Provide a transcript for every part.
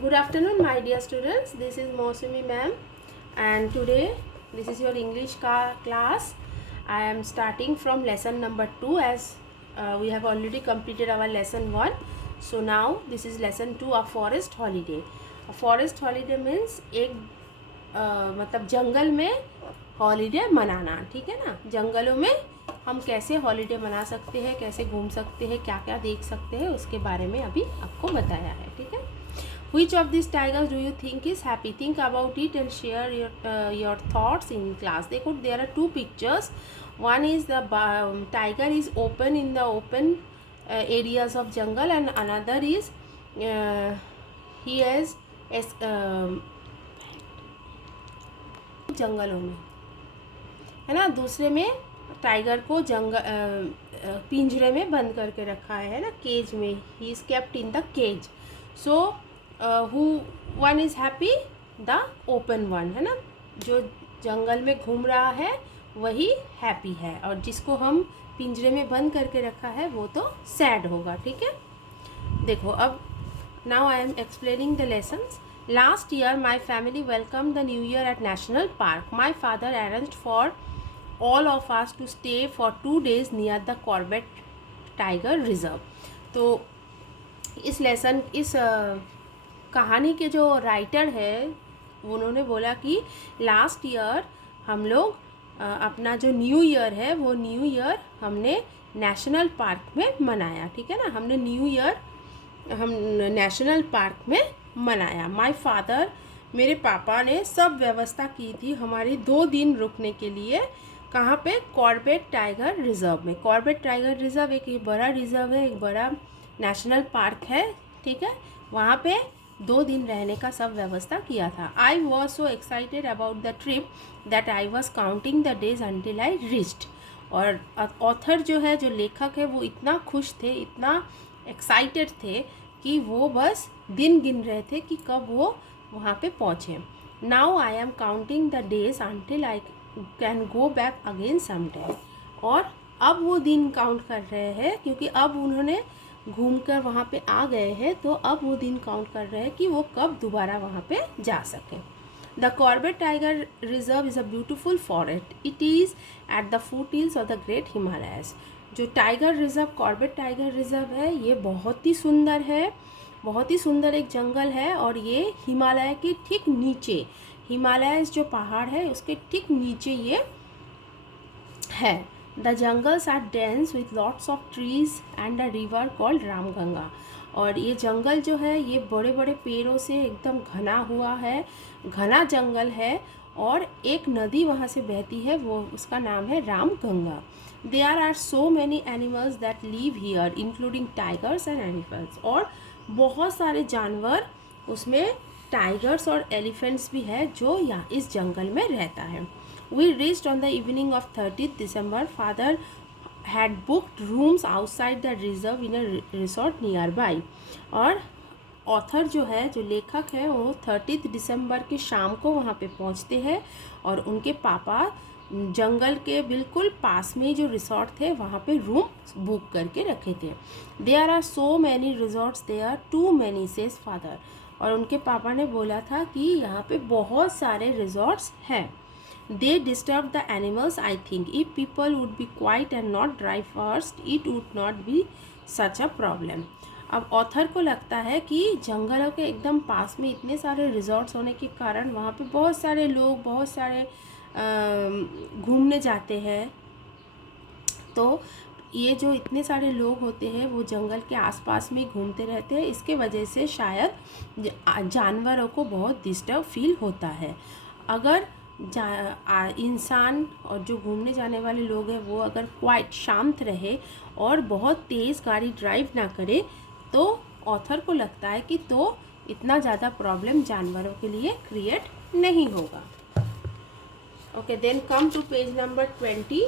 Good afternoon, my dear students. This is Mosumi ma'am, and today this is your English class. I am starting from lesson number 2 as we have already completed our lesson 1. So now this is lesson 2 of forest holiday. A forest holiday means एक मतलब जंगल में holiday मनाना, ठीक है ना। जंगलों में हम कैसे हॉलीडे मना सकते हैं, कैसे घूम सकते हैं, क्या क्या देख सकते हैं, उसके बारे में अभी आपको बताया है, ठीक है। Which of these tigers do you think is happy? Think about it and share your thoughts in class. देखो, there are two pictures. One is the tiger is open in the open areas of jungle, and another is he is जंगलों में, है ना। दूसरे में tiger को पिंजरे में बंद करके रखा है ना, केज में। He is kept in the cage. So who one is happy? The open one, है ना। जो जंगल में घूम रहा है वही हैप्पी है, और जिसको हम पिंजरे में बंद करके रखा है वो तो सैड होगा, ठीक है। देखो अब, now I am explaining the lessons. Last year, my family welcomed the new year at National Park. My father arranged for all of us to stay for 2 days near the Corbett Tiger Reserve. तो इस कहानी के जो writer है उन्होंने बोला कि last year हम लोग अपना जो न्यू ईयर है वो न्यू ईयर हमने नेशनल पार्क में मनाया, ठीक है ना। हमने न्यू ईयर हम नेशनल पार्क में मनाया. माय फादर, मेरे पापा ने सब व्यवस्था की थी हमारी 2 दिन रुकने के लिए. कहाँ पे? कॉर्बेट टाइगर रिज़र्व में. कॉर्बेट टाइगर रिज़र्व एक बड़ा रिज़र्व है, एक बड़ा नेशनल पार्क है, ठीक है. वहाँ पे 2 दिन रहने का सब व्यवस्था किया था. I was so excited about the trip that I was counting the days until I reached. और ऑथर जो है, जो लेखक है, वो इतना खुश थे, इतना एक्साइटेड थे कि वो बस दिन गिन रहे थे कि कब वो वहाँ पे पहुँचे. Now I am counting the days until I can go back again some day. और अब वो दिन काउंट कर रहे हैं क्योंकि अब उन्होंने घूम कर वहाँ पे आ गए हैं, तो अब वो दिन काउंट कर रहे हैं कि वो कब दोबारा वहाँ पे जा सकें. The Corbett Tiger Reserve is a beautiful forest. It is at the foothills of the Great Himalayas. जो tiger reserve, Corbett tiger reserve है, ये बहुत ही सुंदर है, बहुत ही सुंदर एक जंगल है. और ये हिमालय के ठीक नीचे, हिमालय जो पहाड़ है उसके ठीक नीचे ये है. The jungles are dense with lots of trees and a river called Ramganga. और ये जंगल जो है ये बड़े बड़े पेड़ों से एकदम घना हुआ है, घना जंगल है. और एक नदी वहाँ से बहती है, वो उसका नाम है Ramganga. There are so many animals that live here including tigers and elephants. और बहुत सारे जानवर उसमें, टाइगर्स और एलिफेंट्स भी है, जो यहाँ इस जंगल में रहता है. We reached on the evening of 30th December. Father had booked rooms outside the reserve in a resort nearby. और ऑथर जो है, जो लेखक है, वो 30 दिसंबर के शाम को वहाँ पे पहुँचते हैं और उनके पापा जंगल के बिल्कुल पास में जो रिसोर्ट थे वहाँ पे रूम बुक करके रखे थे. There are so many resorts there, too many says father. और उनके पापा ने बोला था कि यहाँ पे बहुत सारे रिजॉर्ट्स हैं. They disturb the animals, I think. If people would be quiet and not drive fast, it would not be such a problem. अब ऑथर को लगता है कि जंगलों के एकदम पास में इतने सारे रिजॉर्ट्स होने के कारण वहाँ पे बहुत सारे लोग, बहुत सारे घूमने जाते हैं. तो ये जो इतने सारे लोग होते हैं वो जंगल के आसपास में घूमते रहते हैं, इसके वजह से शायद जानवरों को डिस्टर्ब फील होता है. अगर इंसान और जो घूमने जाने वाले लोग हैं वो अगर क्वाइट, शांत रहे और बहुत तेज़ गाड़ी ड्राइव ना करे, तो ऑथर को लगता है कि तो इतना ज़्यादा प्रॉब्लम जानवरों के लिए क्रिएट नहीं होगा. Okay, then come to page number 20.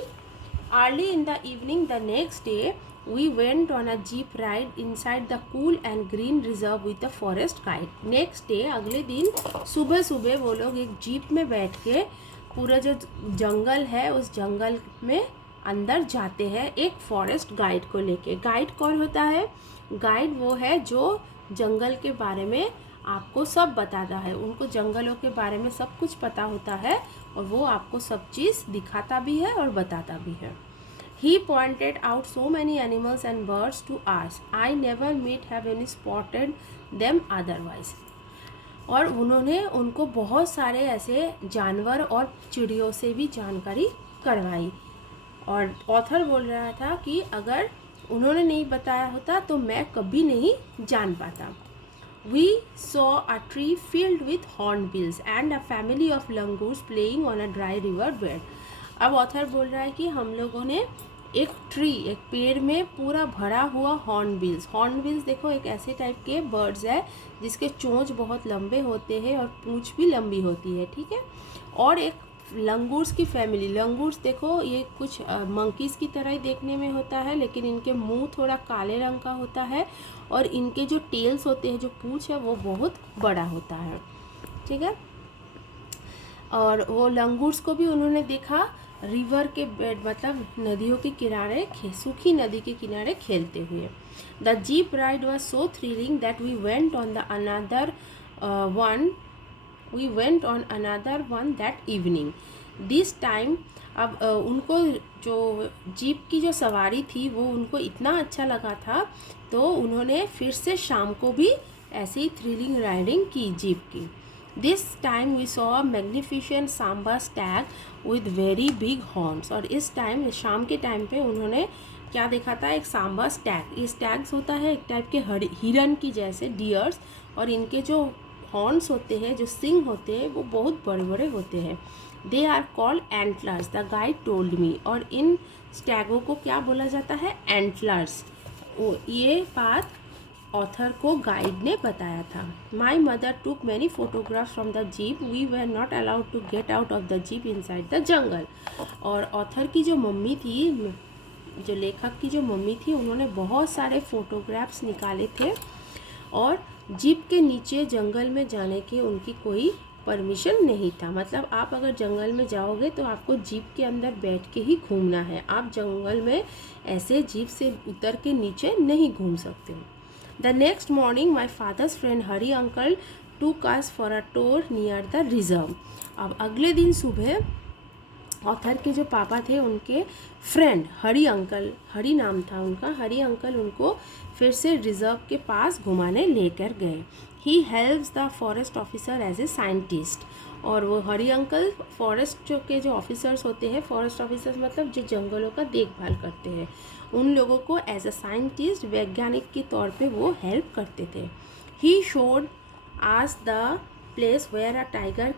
Early in the evening the next day we went on a jeep ride inside the cool and green reserve with the forest guide. Next day, अगले दिन सुबह सुबह वो लोग एक jeep में बैठ के पूरा जो जंगल है उस जंगल में अंदर जाते हैं एक फॉरेस्ट गाइड को लेके. गाइड कौन होता है? गाइड वो है जो जंगल के बारे में आपको सब बताता है, उनको जंगलों के बारे में सब कुछ पता होता है और वो आपको सब चीज़ दिखाता भी है और बताता भी है। He pointed out so many animals and birds to us. I never might have any spotted them otherwise. और उन्होंने उनको बहुत सारे ऐसे जानवर और चिड़ियों से भी जानकारी करवाई। और ऑथर बोल रहा था कि अगर उन्होंने नहीं बताया होता तो मैं कभी नहीं जान पाता। We saw a tree filled with hornbills and a family of langurs playing on a dry river bed. अब ऑथर बोल रहा है कि हम लोगों ने एक पेड़ में पूरा भरा हुआ हॉर्नबिल्स देखो, एक ऐसे टाइप के बर्ड्स है जिसके चोंच बहुत लंबे होते हैं और पूंछ भी लंबी होती है, ठीक है। और एक लंगूर्स की फैमिली, लंगूर्स देखो ये कुछ मंकीज़ की तरह ही देखने में होता है, लेकिन इनके मुंह थोड़ा काले रंग का होता है और इनके जो टेल्स होते हैं, जो पूंछ है, वो बहुत बड़ा होता है, ठीक है। और वो लंगूर्स को भी उन्होंने देखा रिवर के बेड, मतलब नदियों के किनारे, सूखी नदी के किनारे खेलते हुए। The jeep ride was so thrilling that we went on another one that evening. This time अब उनको जो जीप की जो सवारी थी वो उनको इतना अच्छा लगा था, तो उन्होंने फिर से शाम को भी ऐसे ही थ्रिलिंग राइडिंग की जीप की। This time we saw a magnificent Samba stag with very big horns। और इस टाइम, शाम के टाइम पे उन्होंने क्या देखा था, एक सांबा स्टैग। ये स्टैग्स होता है एक टाइप के हिरन की जैसे, डियर्स, और इनके जो हॉर्न्स होते हैं, जो सिंग होते हैं, वो बहुत बड़े बड़े होते हैं। They are called antlers, the guide told me. और इन स्टैगों को क्या बोला जाता है, एंटलर्स। ये बात ऑथर को गाइड ने बताया था। My mother took many photographs from the jeep, we were not allowed to get out of the jeep inside the jungle. और ऑथर की जो मम्मी थी, जो लेखक की जो मम्मी थी, उन्होंने बहुत सारे फोटोग्राफ्स निकाले थे और जीप के नीचे जंगल में जाने की उनकी कोई परमिशन नहीं था। मतलब आप अगर जंगल में जाओगे तो आपको जीप के अंदर बैठ के ही घूमना है, आप जंगल में ऐसे जीप से उतर के नीचे नहीं घूम सकते हो। The next morning, my father's friend Hari uncle took us for a tour near the reserve। अब अगले दिन सुबह ऑथर के जो पापा थे, उनके फ्रेंड हरी अंकल, हरी नाम था उनका, हरी अंकल उनको फिर से रिजर्व के पास घुमाने लेकर गए। He helps the forest officer as a scientist. और वो हरी अंकल फॉरेस्ट के जो ऑफिसर्स होते हैं, फॉरेस्ट ऑफिसर्स मतलब जो जंगलों का देखभाल करते हैं, उन लोगों को एज अ साइंटिस्ट, वैज्ञानिक के तौर पे वो हेल्प करते थे। He showed us the place where a tiger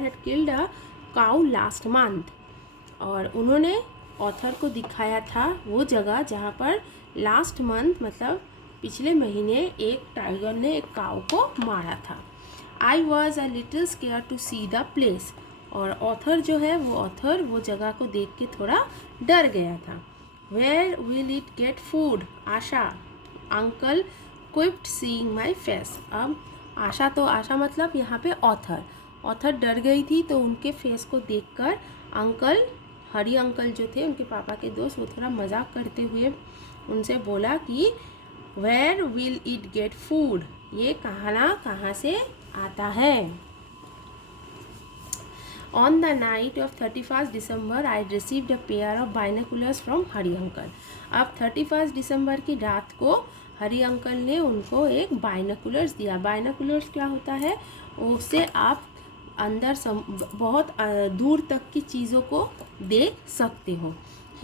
had killed a cow last month. और उन्होंने ऑथर को दिखाया था वो जगह जहाँ पर लास्ट मंथ, मतलब पिछले महीने, एक टाइगर ने एक काउ को मारा था। I was a little scared to see the place. और ऑथर जो है वो जगह को देख के थोड़ा डर गया था। Where will it get food? Asha uncle quipped seeing my face. अब आशा मतलब यहाँ पे ऑथर डर गई थी, तो उनके फेस को देखकर अंकल, हरी अंकल जो थे उनके पापा के दोस्त, वो थोड़ा मजाक करते हुए उनसे बोला कि Where will it get food? ये खाना कहाँ से आता है। On the night of 31st December, I received a pair of binoculars from Hari uncle. अब 31 दिसंबर की रात को हरी अंकल ने उनको एक बाइनकुलर्स दिया। बाइनकुलर्स क्या होता है, उससे आप अंदर बहुत दूर तक की चीज़ों को देख सकते हो।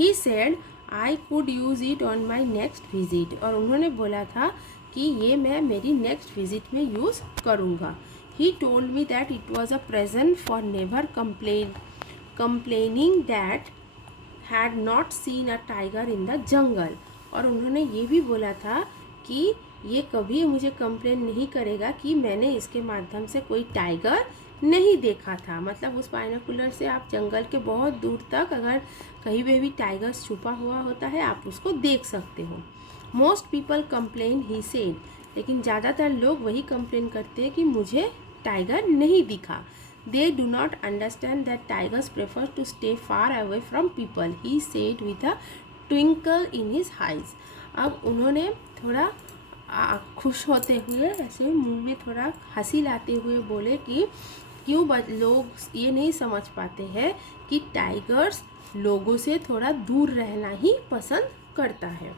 He said I could use it on my next visit। और उन्होंने बोला था कि ये मैं मेरी नेक्स्ट विजिट में यूज़ करूँगा। He told me that it was a present for never complaining that had not seen a tiger in the jungle। और उन्होंने ये भी बोला था कि ये कभी मुझे कंप्लेन नहीं करेगा कि मैंने इसके माध्यम से कोई टाइगर नहीं देखा था। मतलब उस बाइनोकुलर से आप जंगल के बहुत दूर तक, अगर कहीं पे भी टाइगर्स छुपा हुआ होता है, आप उसको देख सकते हो। Most people complain, he said. लेकिन ज़्यादातर लोग वही कंप्लेन करते हैं कि मुझे टाइगर नहीं दिखा। They do not understand that tigers prefer to stay far away from people, he said with a twinkle in his eyes. अब उन्होंने थोड़ा खुश होते हुए ऐसे मुंह में थोड़ा हंसी लाते हुए बोले कि क्यों लोग ये नहीं समझ पाते हैं कि टाइगर्स लोगों से थोड़ा दूर रहना ही पसंद करता है।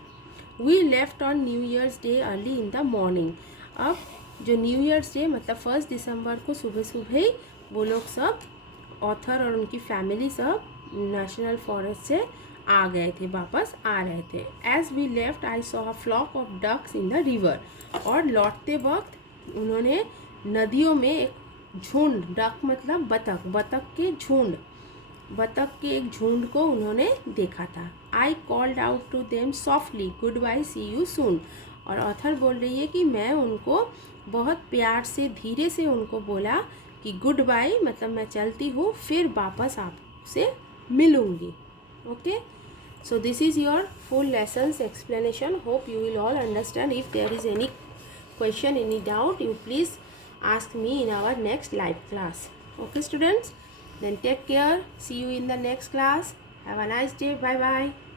We left on New Year's day early in the morning. अब जो न्यू ईयर्स डे मतलब 1 दिसंबर को सुबह सुबह ही वो लोग सब, ऑथर और उनकी फैमिली सब नेशनल फॉरेस्ट से आ गए थे, वापस आ रहे थे। As we left I saw a flock of ducks in the river. और लौटते वक्त उन्होंने नदियों में एक झुंड, डक मतलब बतख, बतख के एक झुंड को उन्होंने देखा था। I called out to them softly good bye see you soon. और ऑथर बोल रही है कि मैं उनको बहुत प्यार से धीरे से उनको बोला कि गुड बाय मतलब मैं चलती हूँ, फिर वापस आपसे मिलूँगी। Okay, so this is your full lessons explanation. Hope you will all understand. If there is any question, any doubt, you please ask me in our next live class. Okay students, then take care. See you in the next class. Have a nice day. Bye bye.